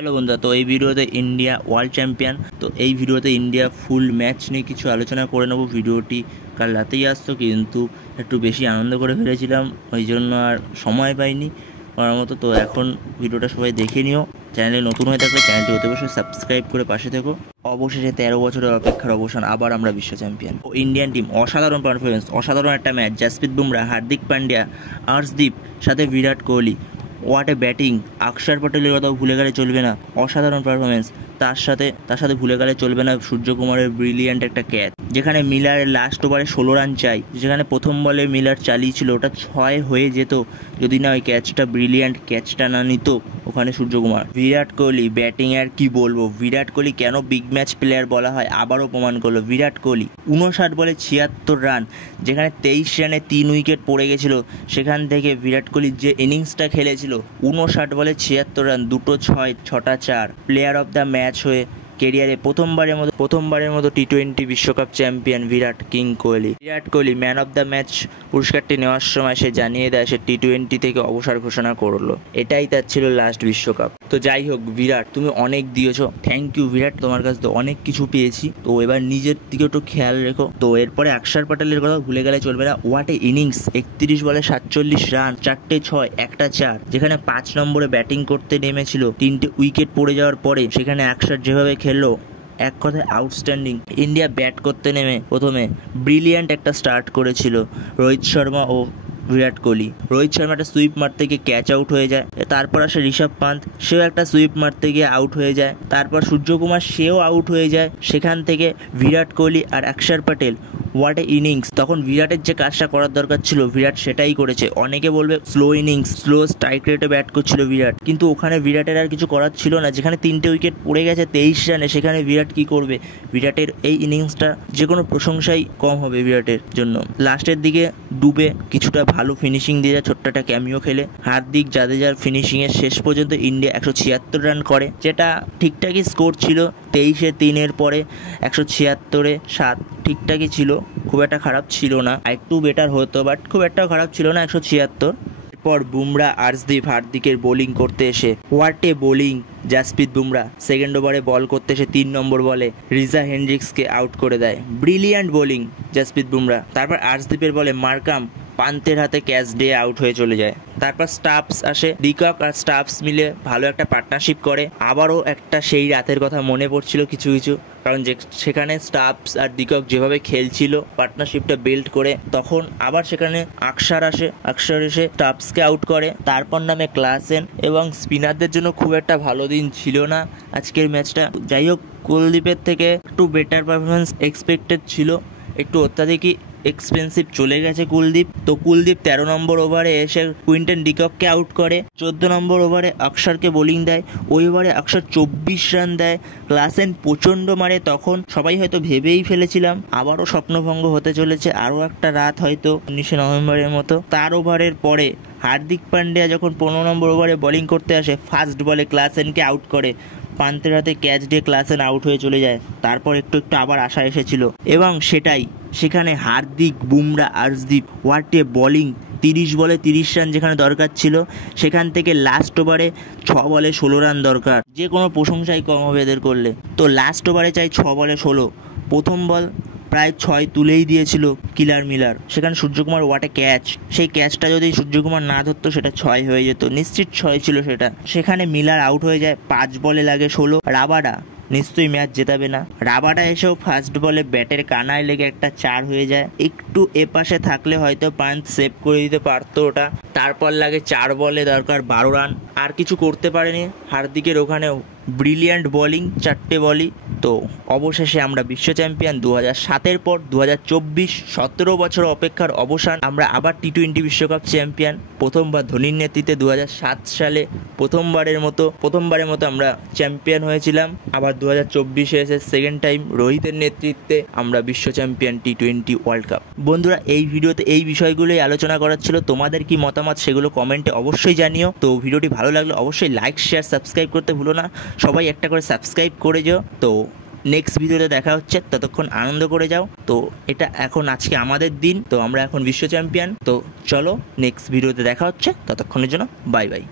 Hello বন্ধুরা, তো এই ভিডিওতে ইন্ডিয়া ওয়ার্ল্ড চ্যাম্পিয়ন। তো এই ভিডিওতে ইন্ডিয়া ফুল ম্যাচ নিয়ে কিছু আলোচনা করে নেব। ভিডিওটি কাল রাতেই আসতো, কিন্তু একটু বেশি আনন্দ করে ফেলেছিলাম, ওই জন্য আর সময় পাইনি করার মতো। তো এখন ভিডিওটা সবাই দেখে নিও। চ্যানেলে নতুন হয়ে থাকলে চ্যানেলটি অতি অবশ্যই সাবস্ক্রাইব করে পাশে থেকো। অবশেষে 13 বছরের অপেক্ষার অবসান, আবার আমরা বিশ্ব চ্যাম্পিয়ন। ও ইন্ডিয়ান টিম অসাধারণ পারফরমেন্স, অসাধারণ একটা ম্যাচ। জাসপ্রীত বুমরা, হার্দিক পান্ডিয়া, আর্শদীপ, সাথে Virat Kohli. What a batting! Axar পটেলের কথাও ভুলে গেলে চলবে না, অসাধারণ পারফরমেন্স। তার সাথে ভুলে গেলে চলবে না সূর্যকুমারের ব্রিলিয়ান্ট একটা ক্যাচ, যেখানে মিলারের লাস্ট ওভারে 16 রান চাই, যেখানে প্রথম বলে মিলার চালিয়েছিল, ওটা 6 হয়ে যেত যদি না ওই ক্যাচটা, ব্রিলিয়ান্ট ক্যাচটা না নিত ওখানে সূর্যকুমার। বিরাট কোহলি ব্যাটিং আর কি বলবো, বিরাট কোহলি কেন বিগ ম্যাচ প্লেয়ার বলা হয় আবারও প্রমাণ করলো। বিরাট কোহলি 59 বলে 76 রান, যেখানে 23 রানে 3 উইকেট পড়ে গেছিল, সেখান থেকে বিরাট কোহলি যে ইনিংসটা খেলেছিল, 59 বলে 76 রান, 2টো 6, 6টা 4, প্লেয়ার অফ দ্য ম্যাচ হয়ে কেরিয়ারে প্রথমবারের মতো টি-20 বিশ্বকাপ champion Virat Kohli man of the match পুরস্কারটি নেওয়ার সময় সে জানিয়ে দেয় সে টি-20 থেকে অবসর ঘোষণা করলো। এটাই তার ছিল লাস্ট বিশ্বকাপ। তো যাই হোক বিরাট, তুমি অনেক দিয়েছো, থ্যাংক ইউ বিরাট, তোমার কাছ থেকে অনেক কিছু পেয়েছি। তো এবার নিজের দিকে একটু খেয়াল রেখো। তো এরপরে অক্ষর পটেলের কথা ভুলে গেলে চলবে না। What a innings! 31 বলে 47 রান, 4টে 6, একটা 4, যেখানে 5 নম্বরে ব্যাটিং করতে নেমেছিল, 3টে উইকেট পড়ে যাওয়ার পরে সেখানে অক্ষর যেভাবে খেললো, এক কথায় আউটস্ট্যান্ডিং। ইন্ডিয়া ব্যাট করতে নেমে প্রথমে ব্রিলিয়ান্ট একটা স্টার্ট করেছিল রোহিত শর্মা ও বিরাট কোহলি। রোহিত শর্মা একটা সুইপ মারতে গিয়ে ক্যাচ আউট হয়ে যায়, তারপর আসে ঋষভ পান্থ, সেও একটা সুইপ মারতে গিয়ে আউট হয়ে যায়, তারপর সূর্যকুমার সেও আউট হয়ে যায়। সেখান থেকে বিরাট কোহলি আর অক্ষর পটেল, হোয়াট এ ইনিংস! তখন বিরাটের যে কাজটা করার দরকার ছিল বিরাট সেটাই করেছে। অনেকে বলবে স্লো ইনিংস, স্লো স্ট্রাইক রেটে ব্যাট করছিল বিরাট, কিন্তু ওখানে বিরাটের আর কিছু করার ছিল না। যেখানে 3টে উইকেট পড়ে গেছে 23 রানে, সেখানে বিরাট কি করবে? বিরাটের এই ইনিংসটা যে কোনো প্রশংসাই কম হবে বিরাটের জন্য। লাস্টের দিকে ডুবে কিছুটা ভালো ফিনিশিং দিয়ে যায়, ছোট্ট একটা ক্যামিও খেলে। হার্দিক জাদেজার ফিনিশিংয়ে শেষ পর্যন্ত ইন্ডিয়া 176 রান করে, যেটা ঠিকঠাকই স্কোর ছিল। 23-3 পরে 176-7 ঠিকঠাকই ছিল, খুব একটা খারাপ ছিল না। একটু বেটার হতো, বাট খুব একটা খারাপ ছিল না 176। এরপর বুমরা, আর্শদীপ, হার্দিকের বোলিং করতে এসে what a bowling! Jasprit Bumrah second ওভারে বল করতে এসে 3 নম্বর বলে রিজা হেন্ড্রিক্সকে আউট করে দেয়। Brilliant bowling Jasprit Bumrah. তারপর আর্শদীপের বলে মার্কাম পান্তের হাতে ক্যাচ দিয়ে আউট হয়ে চলে যায়। তারপর স্টাফস আসে, ডিকক আর স্টাফস মিলে ভালো একটা পার্টনারশিপ করে। আবারও একটা সেই রাতের কথা মনে পড়ছিল কিছু কিছু, কারণ সেখানে স্টাফস আর ডিকক যেভাবে খেলছিল পার্টনারশিপটা বিল্ড করে, তখন আবার সেখানে অক্ষর এসে স্টাফসকে আউট করে। তারপর নামে ক্লাসেন, এবং স্পিনারদের জন্য খুব একটা ভালো দিন ছিল না আজকের ম্যাচটা। যাই হোক, কুলদীপের থেকে একটু বেটার পারফরমেন্স এক্সপেক্টেড ছিল, একটু অত্যাধিকই এক্সপেন্সিভ চলে গেছে কুলদীপ। তো কুলদীপ 13 নম্বর ওভারে এসে কুইন্টন ডিকককে আউট করে। 14 নম্বর ওভারে অক্ষরকে বোলিং দেয়, ওই ওভারে অক্ষর 24 রান দেয়। ক্লাসেন প্রচণ্ড মারে, তখন সবাই হয়তো ভেবেই ফেলেছিলাম আবারও স্বপ্নভঙ্গ হতে চলেছে, আরও একটা রাত হয়তো 19 নভেম্বরের মতো। তার ওভারের পরে হার্দিক পান্ডিয়া যখন 15 নম্বর ওভারে বোলিং করতে আসে, ফার্স্ট বলে ক্লাসেনকে আউট করে, পান্তের হাতে ক্যাচ দিয়ে ক্লাসেন আউট হয়ে চলে যায়। তারপর একটু আবার আশা এসেছিল, এবং সেখানে Hardik, Bumrah, Arshdeep, what a bowling! 30 বলে 30 রান যেখানে দরকার ছিল, সেখান থেকে লাস্ট ওভারে 6 বলে 16 রান দরকার। যে কোনো প্রশংসাই কম হবে এদের করলে। তো লাস্ট ওভারে চাই 6 বলে 16। প্রথম বল প্রায় 6 তুলেই দিয়েছিল মিলার, সেখানে সূর্যকুমার, হোয়াট এ ক্যাচ! সেই ক্যাচটা যদি সূর্যকুমার না ধরতো সেটা 6 হয়ে যেত, নিশ্চিত 6 ছিল সেটা। সেখানে মিলার আউট হয়ে যায়, 5 বলে লাগে 16। রাবাডা নিশ্চয়ই ম্যাচ জেতাবে না, রাবাডা এসেও ফার্স্ট বলে ব্যাটের কানায় লেগে একটা 4 হয়ে যায়। একটু এপাশে থাকলে হয়তো পান্থ সেভ করে দিতে পারতো ওটা। তারপর লাগে 4 বলে দরকার 12 রান, আর কিছু করতে পারেনি হার্দিকের ওখানেও। ব্রিলিয়ান্ট বোলিং 4টে বলই। তো অবশেষে আমরা বিশ্ব চ্যাম্পিয়ন 2007-এর পর 2024, 17 বছর অপেক্ষার অবসান। আমরা আবার টি-20 বিশ্বকাপ চ্যাম্পিয়ন। প্রথমবার ধোনির নেতৃত্বে 2007 সালে প্রথমবারের মতো আমরা চ্যাম্পিয়ন হয়েছিলাম। আবার 2024-এ এসে সেকেন্ড টাইম রোহিতের নেতৃত্বে আমরা বিশ্ব চ্যাম্পিয়ন টি-20 ওয়ার্ল্ড কাপ। বন্ধুরা, এই ভিডিওতে এই বিষয়গুলোই আলোচনা করার ছিল। তোমাদের কি মতামত সেগুলো কমেন্টে অবশ্যই জানিও। তো ভিডিওটি ভালো লাগলে অবশ্যই লাইক, শেয়ার, সাবস্ক্রাইব করতে ভুলো না। সবাই একটা করে সাবস্ক্রাইব করে যাও। তো নেক্সট ভিডিওতে দেখা হচ্ছে, ততক্ষণ আনন্দ করে যাও। তো এটা এখন আজকে আমাদের দিন, তো আমরা এখন বিশ্ব চ্যাম্পিয়ন। তো চলো নেক্সট ভিডিওতে দেখা হচ্ছে, ততক্ষণের জন্য বাই বাই।